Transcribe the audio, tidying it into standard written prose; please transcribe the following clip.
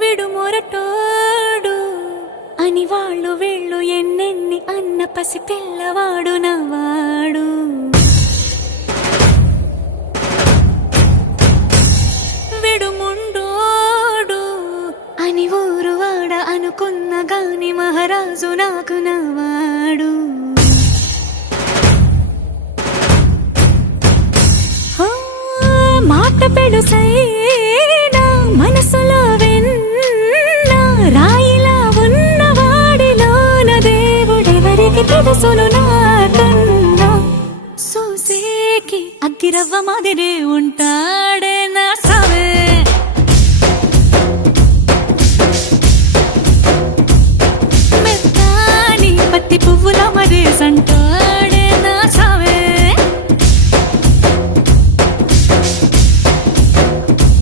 విడు మొరటోడు అని వాళ్ళు వీళ్ళు ఎన్నెన్ని అన్న పసి పిల్లవాడు నవ్వాడు. విడు ముండోడు అని ఊరు వాడ అనుకున్న గాని మహారాజు నాకు నవ్వాడు. మాట పెడుసైనా మనసులో వెన్న రాయిలా ఉన్నవాడిలోన దేవుడెవరికి తెలుసును నాకన్నా. సూసేకి అగ్గిరవ్వ మాదిరే ఉంటా.